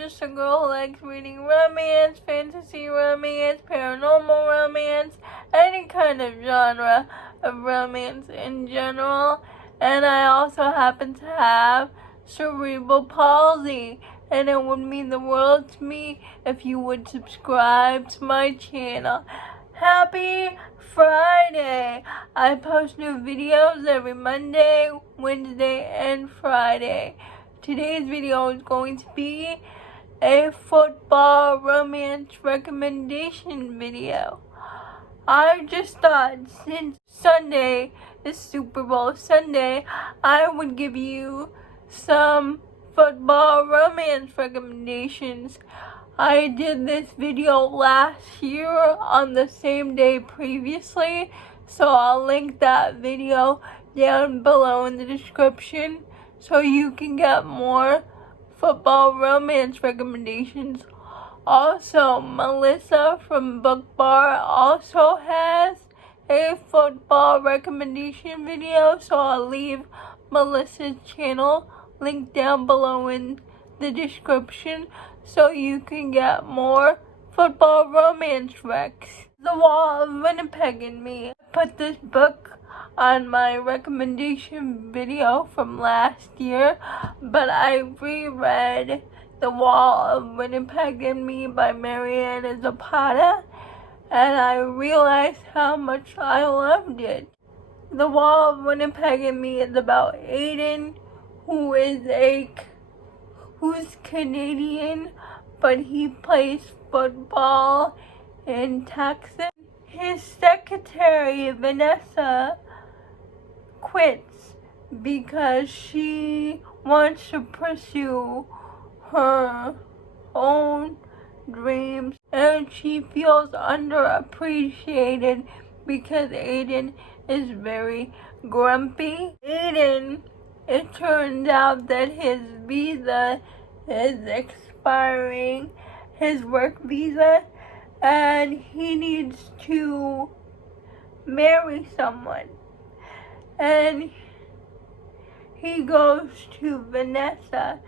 just a girl who likes reading romance, fantasy romance, paranormal romance, any kind of genre of romance in general. And I also happen to have cerebral palsy, and it would mean the world to me if you would subscribe to my channel. Happy Friday! I post new videos every Monday, Wednesday, and Friday. Today's video is going to be a football romance recommendation video. I just thought since Sunday is Super Bowl Sunday, I would give you some football romance recommendations. I did this video last year on the same day previously, so I'll link that video down below in the description so you can get more football romance recommendations. Also, Melissa from Book Bar also has a football recommendation video, so I'll leave Melissa's channel linked down below in the description so you can get more football romance recs. The Wall of Winnipeg and Me. I put this book on my recommendation video from last year, but I reread The Wall of Winnipeg and Me by Mariana Zapata, and I realized how much I loved it. The Wall of Winnipeg and Me is about Aiden, who's Canadian, but he plays football in Texas. His secretary, Vanessa, quits because she wants to pursue her own dreams, and she feels underappreciated because Aiden is very grumpy. Aiden, it turns out that his visa is expiring, his work visa, and he needs to marry someone. And he goes to Vanessa,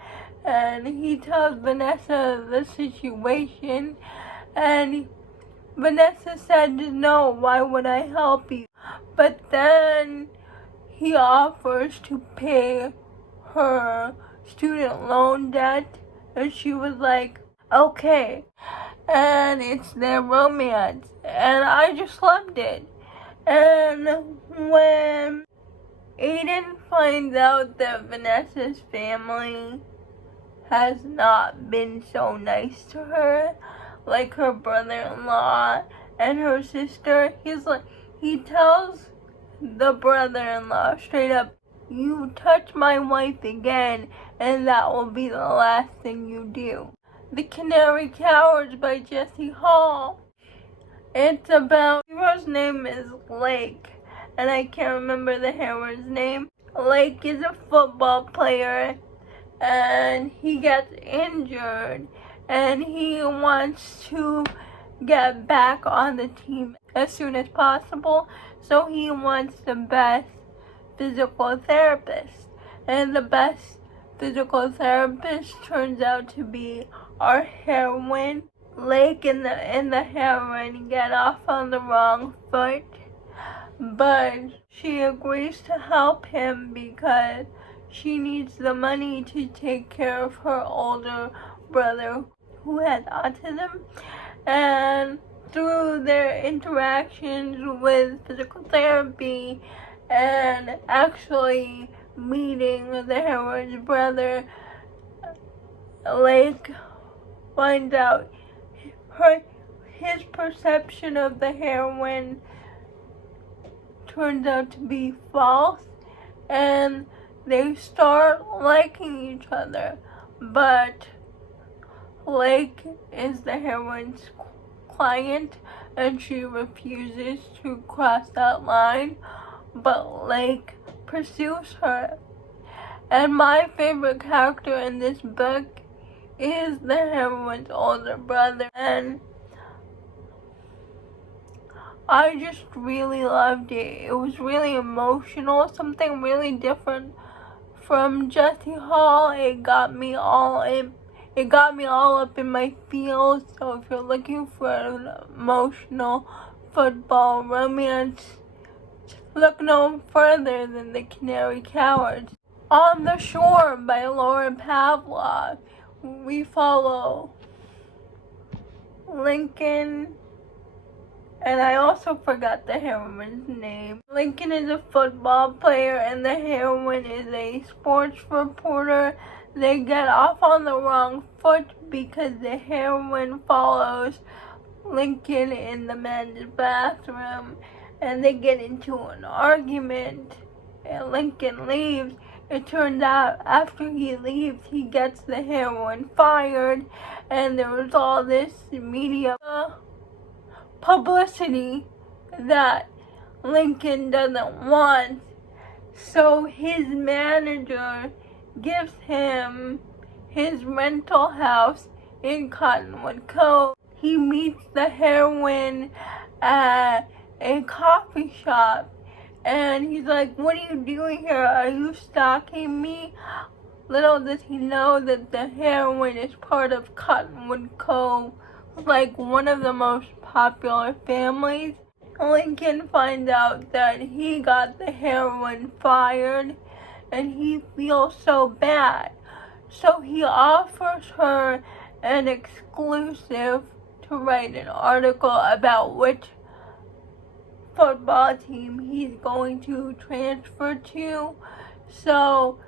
and he tells Vanessa the situation, and Vanessa said, "No, why would I help you?" But then he offers to pay her student loan debt, and she was like, okay. And it's their romance, and I just loved it. And when Aiden finds out that Vanessa's family has not been so nice to her, like her brother-in-law and her sister, he tells the brother-in-law straight up, "You touch my wife again, and that will be the last thing you do." The Canary Cowards by Jesse Hall. It's about, the hero's name is Lake, and I can't remember the hero's name. Lake is a football player, and he gets injured, and he wants to get back on the team as soon as possible, so he wants the best physical therapist, and the best physical therapist turns out to be our heroine. Lake and the heroine get off on the wrong foot, but she agrees to help him because she needs the money to take care of her older brother who has autism. And through their interactions with physical therapy and actually meeting the heroine's brother, Lake finds out his perception of the heroine turns out to be false, and they start liking each other. But Lake is the heroine's client, and she refuses to cross that line, but Lake pursues her. And my favorite character in this book is the heroine's older brother, and I just really loved it. It was really emotional, something really different from Jesse Hall. It got me all it got me all up in my feels. So if you're looking for an emotional football romance, look no further than The Canary Cowards. On the Shore by Laura Pavlov, we follow Lincoln, and I also forgot the heroine's name. Lincoln is a football player and the heroine is a sports reporter. They get off on the wrong foot because the heroine follows Lincoln in the men's bathroom and they get into an argument and Lincoln leaves. It turns out after he leaves, he gets the heroine fired, and there was all this media publicity that Lincoln doesn't want. So his manager gives him his rental house in Cottonwood Cove. He meets the heroine at a coffee shop. And he's like, "What are you doing here? Are you stalking me?" Little does he know that the heroine is part of Cottonwood Cove, like one of the most popular families. Lincoln finds out that he got the heroine fired, and he feels so bad. So he offers her an exclusive to write an article about which football team he's going to transfer to. So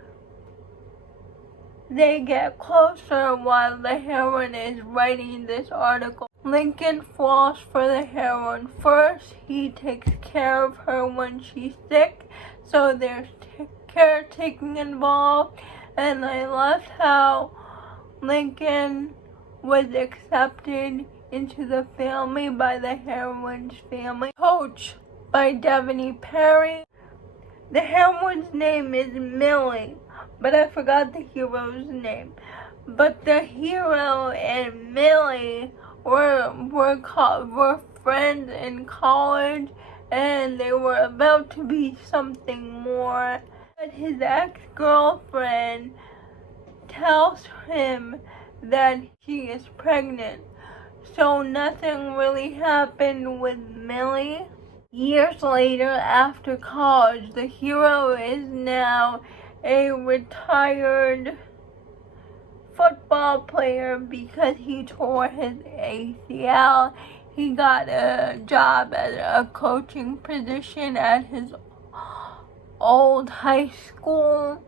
they get closer while the heroine is writing this article. Lincoln falls for the heroine first. He takes care of her when she's sick, so there's caretaking involved. And I loved how Lincoln was accepted into the family by the heroine's family. Coach by Devaney Perry. The heroine's name is Millie, but I forgot the hero's name. But the hero and Millie were friends in college, and they were about to be something more. But his ex-girlfriend tells him that she is pregnant. So nothing really happened with Millie. Years later, after college, the hero is now a retired football player because he tore his ACL. He got a job at a coaching position at his old high school,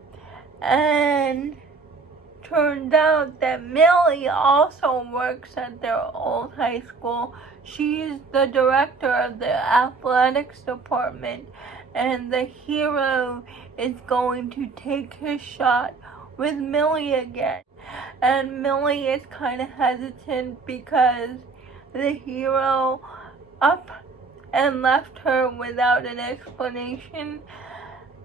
and turns out that Millie also works at their old high school. She's the director of the athletics department, and the hero is going to take his shot with Millie again. And Millie is kind of hesitant because the hero up and left her without an explanation.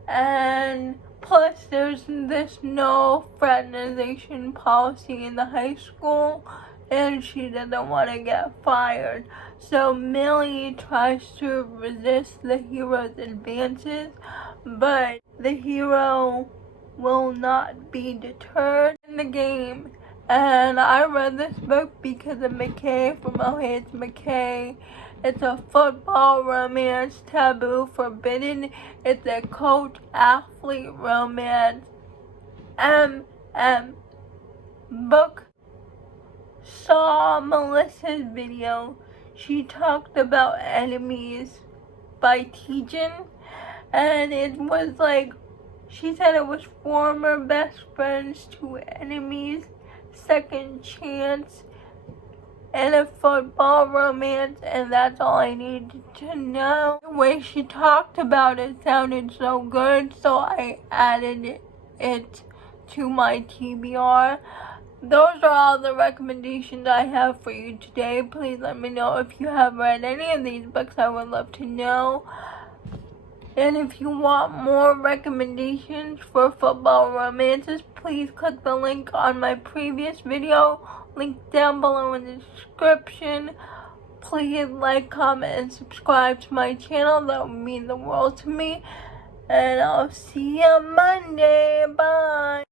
And plus, there's this no fraternization policy in the high school, and she doesn't want to get fired. So Millie tries to resist the hero's advances, but the hero will not be deterred in the game. And I read this book because of McKay from Oh Hey It's McKay. It's a football romance, taboo, forbidden. It's a coach-athlete romance. Book saw Melissa's video. She talked about Enemies by Tejan, and it was like, she said it was former best friends to enemies, second chance, and a football romance, and that's all I needed to know. The way she talked about it sounded so good, so I added it to my TBR. Those are all the recommendations I have for you today. Please let me know if you have read any of these books. I would love to know. And if you want more recommendations for football romances, please click the link on my previous video, link down below in the description. Please like, comment, and subscribe to my channel. That would mean the world to me. And I'll see you Monday. Bye.